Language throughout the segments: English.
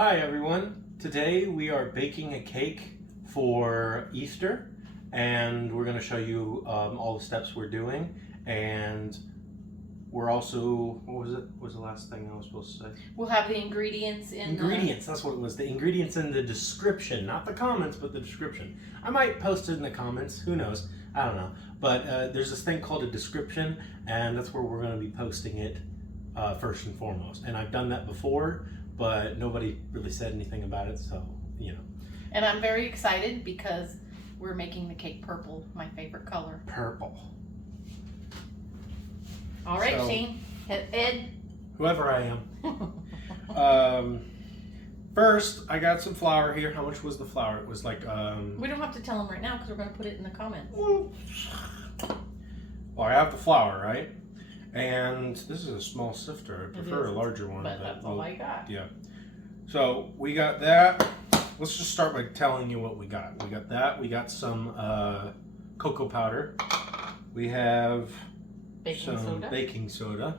Hi everyone. Today we are baking a cake for Easter, and we're going to show you all the steps we're doing, and we're also, what was the last thing I was supposed to say? We'll have the ingredients in Ingredients, that's what it was. The ingredients in the description, not the comments, but the description. I might post it in the comments, who knows, I don't know. But there's this thing called a description, and that's where we're going to be posting it first and foremost. And I've done that before, but nobody really said anything about it, so, you know. And I'm very excited because we're making the cake purple, my favorite color. Purple. All right, So, Shane, Ed. Whoever I am. First, I got some flour here. How much was the flour? It was like... We don't have to tell them right now because we're going to put it in the comments. Well, I have the flour, right? And this is a small sifter. I prefer a larger one. But that's all I got. Yeah. So we got that. Let's just start by telling you what we got. We got that. We got some cocoa powder. We have some baking soda.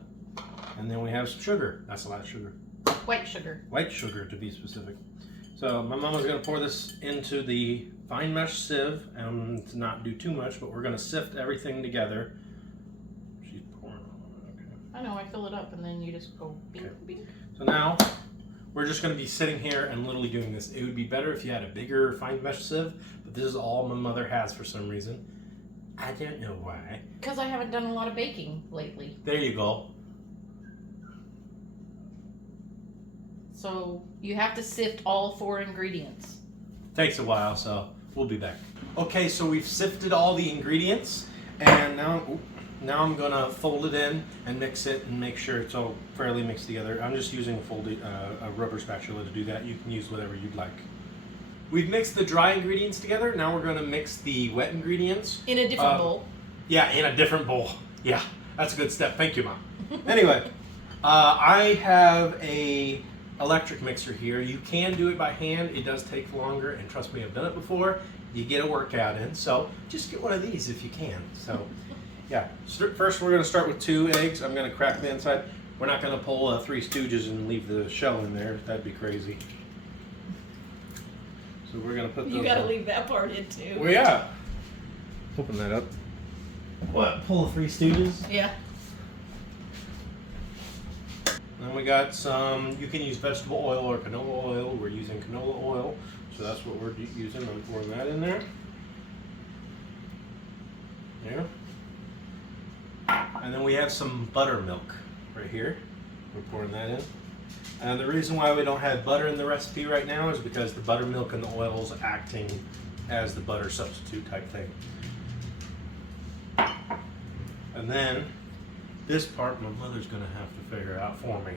And then we have some sugar. That's a lot of sugar. White sugar. White sugar, to be specific. So my mama's going to pour this into the fine mesh sieve, and to not do too much, but we're going to sift everything together. She's pouring. Okay. I know, I fill it up and then you just go beep, Okay. beep. So now we're just going to be sitting here and literally doing this. It would be better if you had a bigger fine mesh sieve, but this is all my mother has for some reason. I don't know why. Because I haven't done a lot of baking lately. There you go. So you have to sift all 4 ingredients. Takes a while, so we'll be back. Okay, so we've sifted all the ingredients, and now I'm gonna fold it in and mix it and make sure it's all fairly mixed together. I'm just using a rubber spatula to do that. You can use whatever you'd like. We've mixed the dry ingredients together. Now we're gonna mix the wet ingredients. In a different bowl. Yeah, in a different bowl. Yeah, that's a good step. Thank you, Mom. Anyway, I have a electric mixer here. You can do it by hand. It does take longer, and trust me, I've done it before. You get a workout in, so just get one of these if you can. So yeah, first we're going to start with 2 eggs. I'm going to crack the inside. We're not going to pull 3 Stooges and leave the shell in there. That'd be crazy. So we're going to put those You gotta leave that part in too. Well, yeah. Open that up. What? Pull the 3 Stooges? Yeah. Then we got some, you can use vegetable oil or canola oil. We're using canola oil, so that's what we're using. I'm pouring that in there. There. And then we have some buttermilk right here. We're pouring that in. And the reason why we don't have butter in the recipe right now is because the buttermilk and the oil is acting as the butter substitute type thing. And then this part my mother's going to have to figure out for me.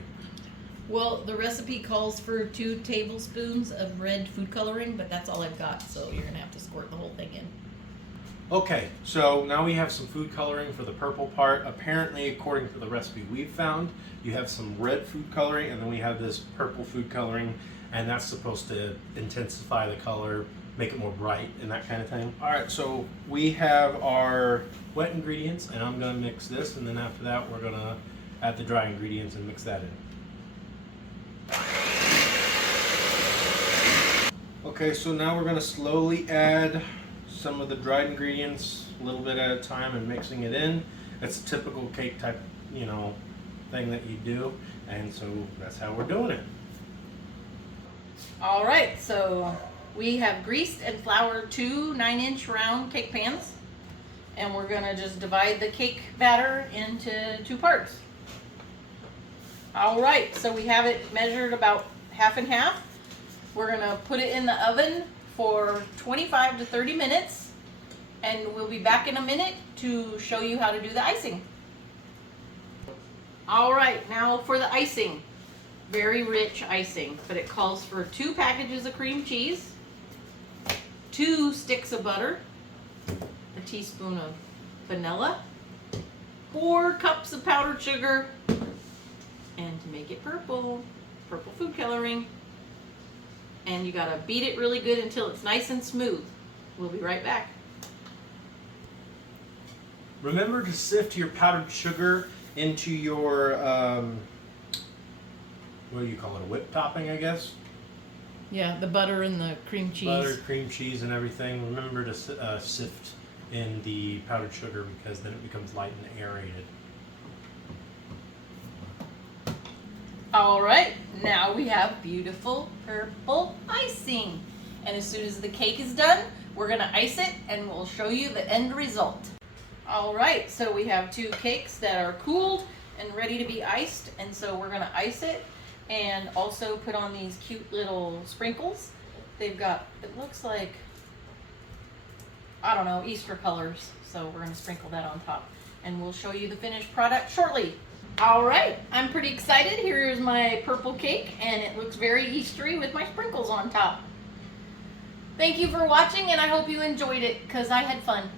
Well, the recipe calls for 2 tablespoons of red food coloring, but that's all I've got, so you're gonna have to squirt the whole thing in. Okay, so now we have some food coloring for the purple part. Apparently, according to the recipe we've found, you have some red food coloring, and then we have this purple food coloring, and that's supposed to intensify the color, make it more bright, and that kind of thing. All right, so we have our wet ingredients, and I'm gonna mix this, and then after that, we're gonna add the dry ingredients and mix that in. Okay, so now we're gonna slowly add some of the dried ingredients a little bit at a time and mixing it in. It's a typical cake type, thing that you do, and so that's how we're doing it. All right, so we have greased and floured 2 9-inch round cake pans, and we're gonna just divide the cake batter into 2 parts. All right, so we have it measured about half and half. We're gonna put it in the oven for 25 to 30 minutes, and we'll be back in a minute to show you how to do the icing. All right, now for the icing. Very rich icing, but it calls for 2 packages of cream cheese, 2 sticks of butter, a teaspoon of vanilla, 4 cups of powdered sugar, and to make it purple food coloring. And you gotta beat it really good until it's nice and smooth. We'll be right back. Remember to sift your powdered sugar into your, what do you call it, a whip topping, I guess? Yeah, the butter and the cream cheese. Butter, cream cheese, and everything. Remember to sift in the powdered sugar because then it becomes light and aerated. All right, now we have beautiful purple icing. And as soon as the cake is done, we're gonna ice it and we'll show you the end result. All right, so we have 2 cakes that are cooled and ready to be iced. And so we're gonna ice it and also put on these cute little sprinkles. They've got, it looks like, I don't know, Easter colors. So we're gonna sprinkle that on top and we'll show you the finished product shortly. All right, I'm pretty excited. Here's my purple cake and it looks very Eastery with my sprinkles on top. Thank you for watching and I hope you enjoyed it because I had fun.